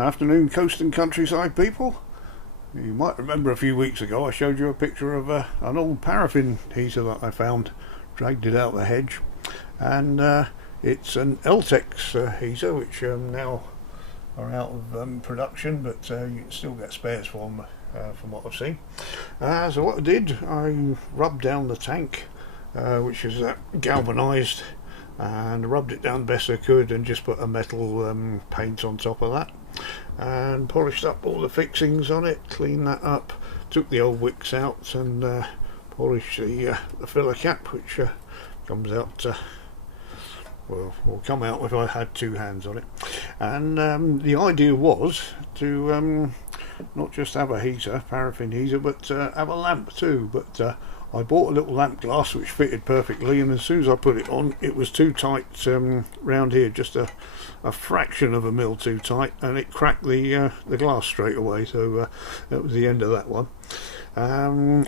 Afternoon, coast and countryside people. You might remember a few weeks ago I showed you a picture of an old paraffin heater that I found, dragged it out the hedge, and it's an Eltex heater which now are out of production, but you can still get spares for them from what I've seen. So what I did, I rubbed down the tank, which is galvanised, and rubbed it down best I could and just put a metal paint on top of that and polished up all the fixings on it, cleaned that up, took the old wicks out and polished the filler cap, which comes out well, will come out if I had two hands on it. And the idea was to not just have a heater, paraffin heater, but have a lamp too. But I bought a little lamp glass which fitted perfectly, and as soon as I put it on, it was too tight round here, just a fraction of a mil too tight, and it cracked the glass straight away. So that was the end of that one.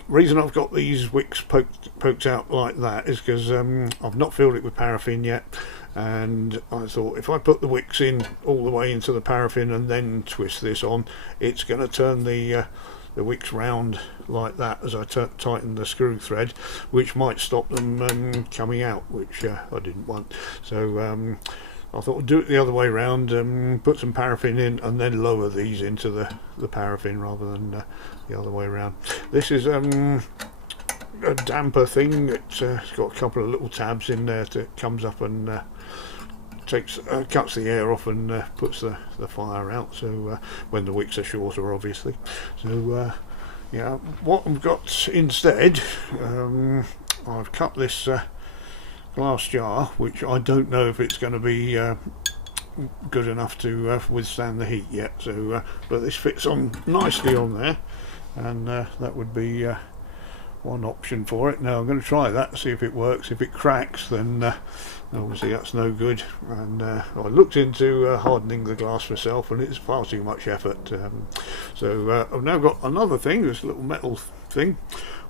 Reason I've got these wicks poked out like that is because I've not filled it with paraffin yet, and I thought if I put the wicks in all the way into the paraffin and then twist this on, it's going to turn the wicks round like that as I tighten the screw thread, which might stop them coming out, which I didn't want. So I thought I'd do it the other way round, put some paraffin in and then lower these into the paraffin rather than the other way around. This is a damper thing. It's got a couple of little tabs in there that comes up and cuts the air off and puts the fire out, so when the wicks are shorter, obviously. So yeah, what I've got instead, I've cut this glass jar, which I don't know if it's going to be good enough to withstand the heat yet, so but this fits on nicely on there, and that would be one option for it. Now I'm going to try that, see if it works. If it cracks, then obviously that's no good. And I looked into hardening the glass myself, and it's far too much effort. So I've now got another thing, this little metal thing,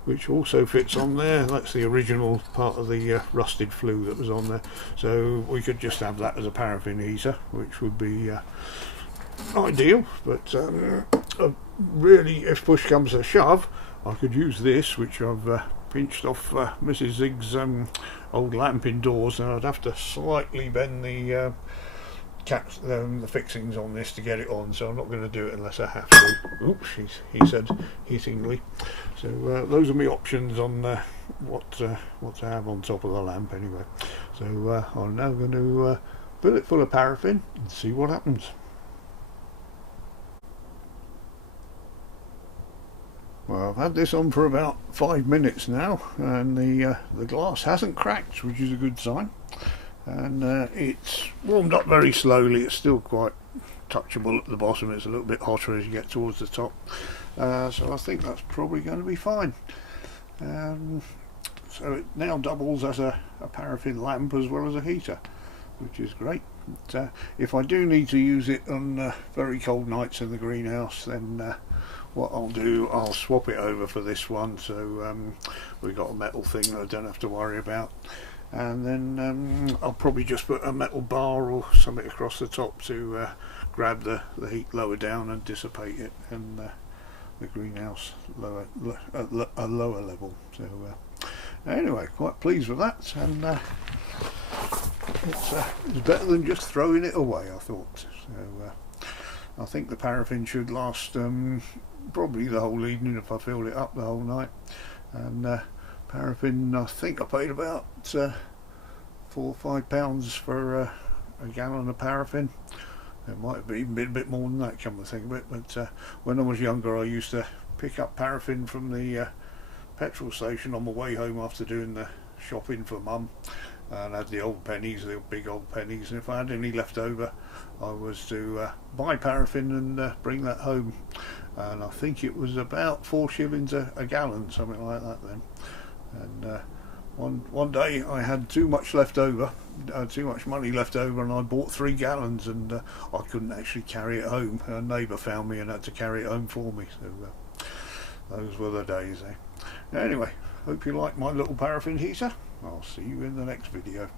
which also fits on there. That's the original part of the rusted flue that was on there. So we could just have that as a paraffin heater, which would be ideal. But really, if push comes to shove, I could use this, which I've pinched off Mrs. Zig's old lamp indoors, and I'd have to slightly bend the the fixings on this to get it on, so I'm not going to do it unless I have to. Oops, he said hittingly. So those are my options on what to have on top of the lamp anyway. So I'm now going to fill it full of paraffin and see what happens. Well, I've had this on for about 5 minutes now, and the glass hasn't cracked, which is a good sign. And it's warmed up very slowly. It's still quite touchable at the bottom. It's a little bit hotter as you get towards the top. So I think that's probably going to be fine. So it now doubles as a paraffin lamp as well as a heater, which is great. But, if I do need to use it on very cold nights in the greenhouse, then what I'll do, I'll swap it over for this one, so we've got a metal thing that I don't have to worry about. And then I'll probably just put a metal bar or something across the top to grab the heat lower down and dissipate it, and the greenhouse at a lower level. So anyway, quite pleased with that, and it's better than just throwing it away, I thought. So I think the paraffin should last probably the whole evening if I filled it up the whole night. And paraffin, I think I paid about £4 or £5 for a gallon of paraffin. It might have even been a bit more than that, come to think of it. But when I was younger, I used to pick up paraffin from the petrol station on my way home after doing the shopping for Mum, and had the old pennies, the big old pennies, and if I had any left over, I was to buy paraffin and bring that home, and I think it was about 4 shillings a gallon, something like that then. And one day I had too much left over, too much money left over, and I bought 3 gallons, and I couldn't actually carry it home. A neighbour found me and had to carry it home for me. So those were the days, eh? Anyway, hope you like my little paraffin heater. I'll see you in the next video.